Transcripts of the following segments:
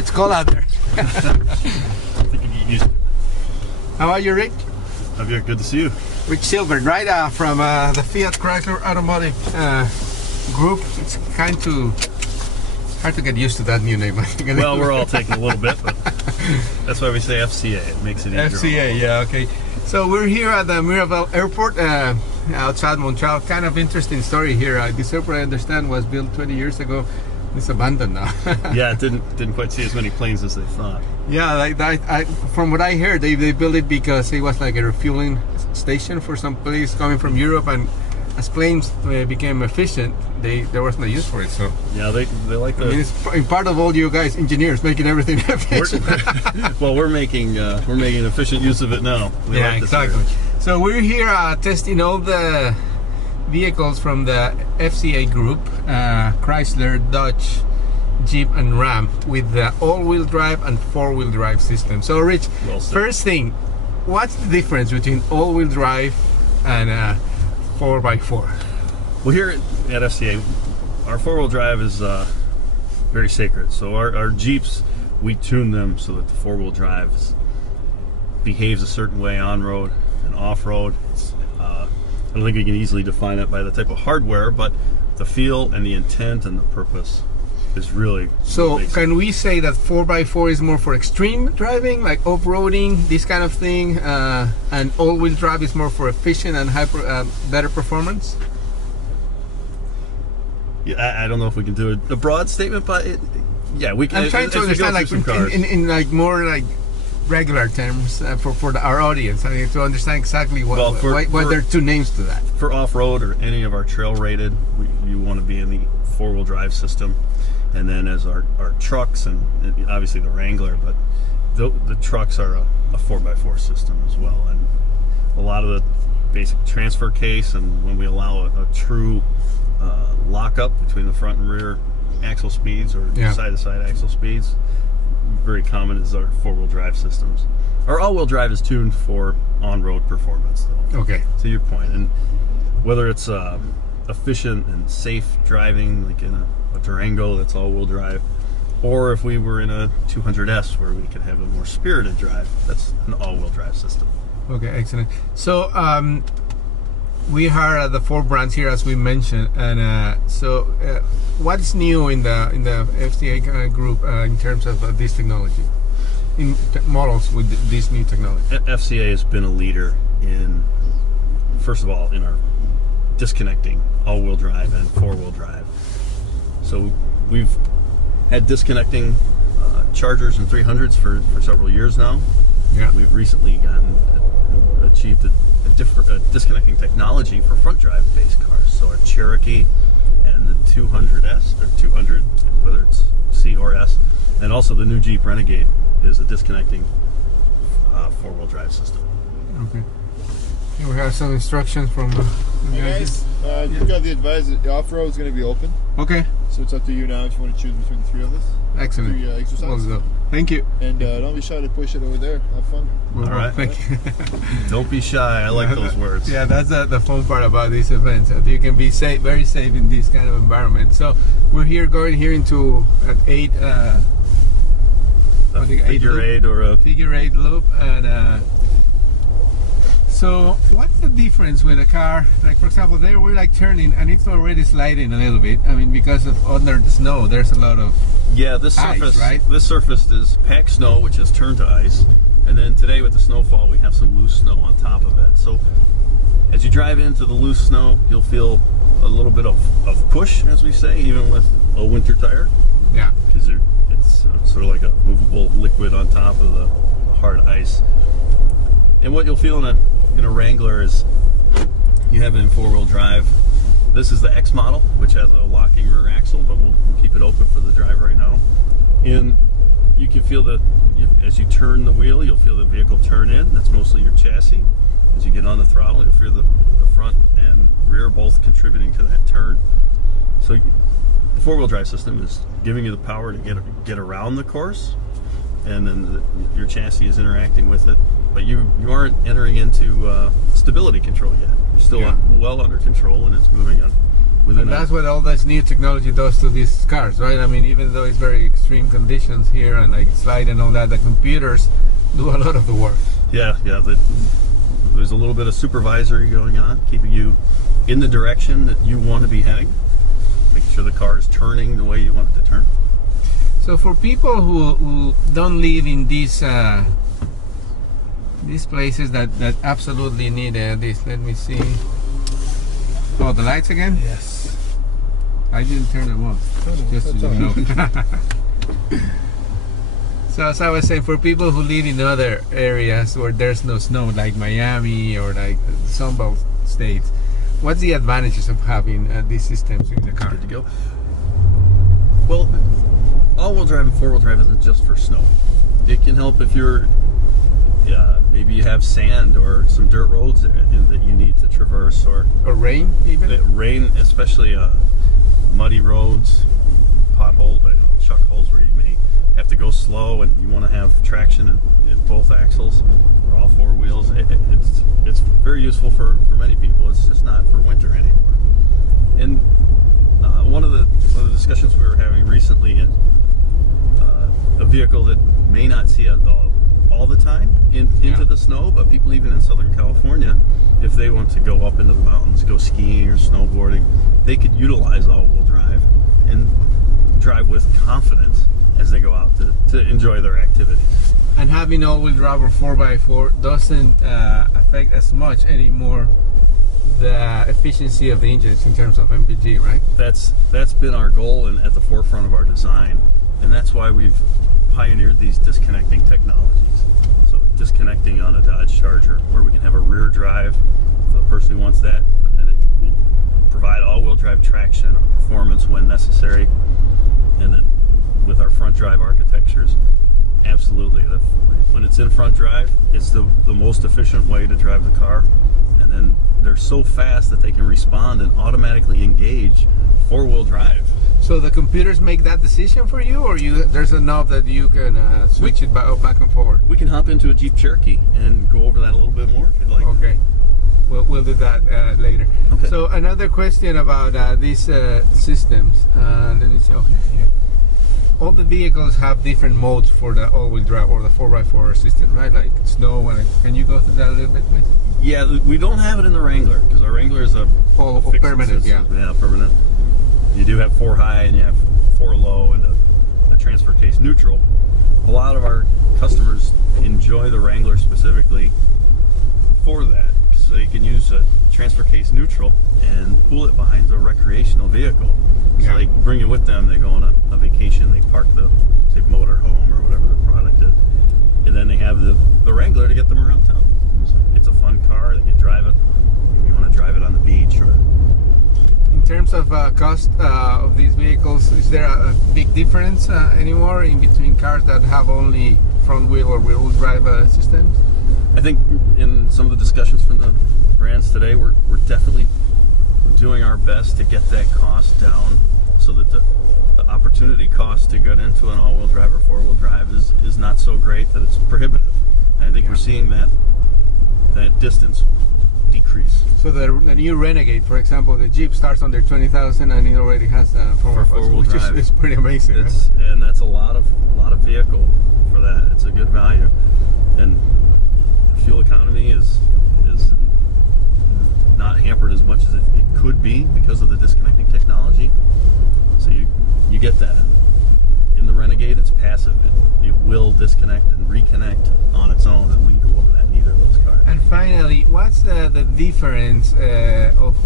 it's cold out there. I think you get used to it. How are you, Rick? Javier, good to see you. Rick Silbert, right? From the Fiat Chrysler Automotive Group. It's kind of hard to get used to that new name. Well, we're all taking a little bit, but that's why we say FCA. It makes it easier. FCA, yeah, okay. So we're here at the Mirabel Airport outside Montreal. Kind of interesting story here. This airport, I understand, was built 20 years ago. It's abandoned now. Yeah, it didn't quite see as many planes as they thought. Yeah, like from what I heard, they built it because it was like a refueling station for some planes coming from Europe, and as planes became efficient, there was no use for it. So yeah, they like the. I mean, it's part of all you guys, engineers, making everything efficient. Well, we're making efficient use of it now. Yeah, exactly. So we're here testing all the vehicles from the FCA group, Chrysler, Dodge, Jeep and Ram, with the all-wheel drive and four-wheel drive system. So Rich, first thing, what's the difference between all-wheel drive and 4x4? Well, here at FCA, our four-wheel drive is very sacred. So our Jeeps, we tune them so that the four-wheel drive behaves a certain way on-road and off-road. I don't think we can easily define it by the type of hardware, but the feel and the intent and the purpose is really so basic. Can we say that 4x4 is more for extreme driving, like off-roading, this kind of thing, and all-wheel drive is more for efficient and better performance? Yeah, I don't know if we can do a broad statement, but yeah, we can. I'm trying to understand, like in like more like regular terms for our audience. I mean, to understand exactly what there are two names to that. For off-road or any of our trail rated, you want to be in the four-wheel drive system, and then as our trucks and obviously the Wrangler, but the trucks are a 4x4 system as well, and a lot of the basic transfer case, and when we allow a true lockup between the front and rear axle speeds or side-to-side axle speeds, very common is our four-wheel drive systems. Our all-wheel drive is tuned for on-road performance, though. Okay. To your point, and whether it's efficient and safe driving, like in a Durango that's all-wheel drive, or if we were in a 200S where we could have a more spirited drive, that's an all-wheel drive system. Okay, excellent. So we are the four brands here, as we mentioned, and what's new in the FCA group in terms of this technology, in models with this new technology? FCA has been a leader in, first of all, in our disconnecting all-wheel drive and four-wheel drive. So we've had disconnecting Chargers and 300s for several years now. Yeah. We've recently achieved a disconnecting technology for front drive based cars. So our Cherokee and the 200S, or 200, whether it's C or S, and also the new Jeep Renegade is a disconnecting four-wheel drive system. Okay. Here we have some instructions from hey guys. You've got the advice that the off-road is going to be open. Okay. So it's up to you now if you want to choose between the three of us. Excellent. Three exercises. Well, thank you. And don't be shy to push it over there. Have fun. All right. Thank you. Don't be shy. I like those words. Yeah, that's the fun part about these events. You can be safe, very safe in this kind of environment. So we're going here into an figure eight loop, and so what's the difference with a car, like for example there we're like turning and it's already sliding a little bit, I mean because of under the snow there's a lot of this surface, ice, right? This surface is packed snow which has turned to ice, and then today with the snowfall we have some loose snow on top of it. So as you drive into the loose snow you'll feel a little bit of push, as we say, even with a winter tire. Yeah. Because it's sort of like a movable liquid on top of the hard ice. And what you'll feel in a Wrangler is you have it in four-wheel drive. This is the X model, which has a locking rear axle, but we'll keep it open for the drive right now. And you can feel as you turn the wheel, you'll feel the vehicle turn in. That's mostly your chassis. As you get on the throttle, you'll feel the front and rear both contributing to that turn. So the four-wheel drive system is giving you the power to get around the course, and then your chassis is interacting with it. But you aren't entering into stability control yet. You're still well under control, and it's moving within And that's what all this new technology does to these cars, right? I mean, even though it's very extreme conditions here and like slide and all that, the computers do a lot of the work. Yeah. There's a little bit of supervisory going on, keeping you in the direction that you want to be heading, making sure the car is turning the way you want it to turn. So for people who don't live in these places that absolutely need this, let me see. Oh, the lights again? Yes. I didn't turn them off. Just so you know. So as I was saying, for people who live in other areas where there's no snow, like Miami or like Sunbelt states, what's the advantages of having these systems in the car? Good to go. Well, all-wheel drive and four-wheel drive isn't just for snow. It can help if you're maybe you have sand or some dirt roads that you need to traverse, or rain even? Rain, especially muddy roads, potholes, chuck holes where you may have to go slow and you want to have traction in both axles or all four wheels. It's very useful for many people. It's just not for winter anymore. And one of the discussions we were having recently is a vehicle that may not see all the time into the snow, but people even in Southern California, if they want to go up into the mountains, go skiing or snowboarding, they could utilize all-wheel drive and drive with confidence as they go out to enjoy their activities. And having all-wheel drive or 4x4 doesn't affect as much anymore the efficiency of the engines in terms of MPG, right? That's been our goal and at the forefront of our design, and that's why we've pioneered these disconnecting technologies. So disconnecting on a Dodge Charger, where we can have a rear drive for the person who wants that, but then it will provide all-wheel drive traction or performance when necessary. And then with our front drive architectures, absolutely, when it's in front drive, it's the most efficient way to drive the car. And then they're so fast that they can respond and automatically engage four-wheel drive. So the computers make that decision for you, or there's a knob that you can switch it back and forward? We can hop into a Jeep Cherokee and go over that a little bit more if you'd like. Okay, we'll do that later. Okay. So another question about these systems. Let me see. Okay, here. All the vehicles have different modes for the all-wheel drive or the 4x4 system, right? Like snow. Can you go through that a little bit, please? Yeah, we don't have it in the Wrangler because our Wrangler is a fixed permanent. system. Yeah, permanent. You do have 4 high and you have 4 low and a transfer case neutral. A lot of our customers enjoy the Wrangler specifically for that, so you can use a transfer case neutral and pull it behind the recreational vehicle. So they bring it with them, they go on a vacation, they park the, say, motorhome or whatever the product is, and then they have the Wrangler to get them around town. So it's a fun car, they can drive it. If you want to drive it on the beach. Or in terms of cost of these vehicles, is there a big difference anymore in between cars that have only front wheel or rear-wheel drive systems? I think in some of the discussions from the brands today, we're definitely doing our best to get that cost down so that the opportunity cost to get into an all-wheel drive or four-wheel drive is not so great that it's prohibitive. And I think we're seeing that distance decrease. So the new Renegade, for example, the Jeep starts under 20,000 and it already has four-wheel drive. Which is pretty amazing. And that's a lot of vehicle for that. It's a good value, and the fuel economy is not hampered as much as it could be because of the disconnecting technology. So you get that. In the Renegade, it's passive. It will disconnect and reconnect on its own, and we can go over that in either of those cars. And finally, what's the difference of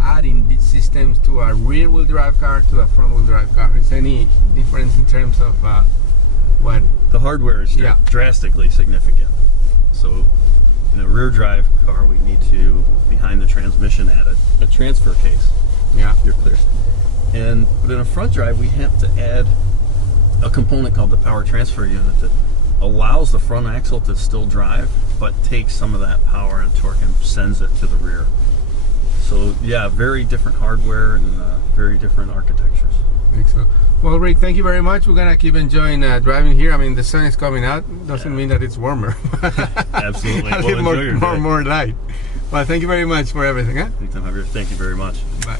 adding these systems to a rear-wheel drive car to a front-wheel drive car? Is there any difference in terms of what? The hardware is drastically significant. So in a rear drive car, we need to, behind the transmission, add a transfer case. Yeah. You're clear. But in a front drive, we have to add a component called the power transfer unit that allows the front axle to still drive, but takes some of that power and torque and sends it to the rear. So yeah, very different hardware and very different architectures. I think so. Well, Rick, thank you very much. We're gonna keep enjoying driving here. I mean, the sun is coming out. Doesn't mean that it's warmer. Absolutely. A little more light. Well, thank you very much for everything. Huh? Anytime, Javier. Thank you very much. Bye.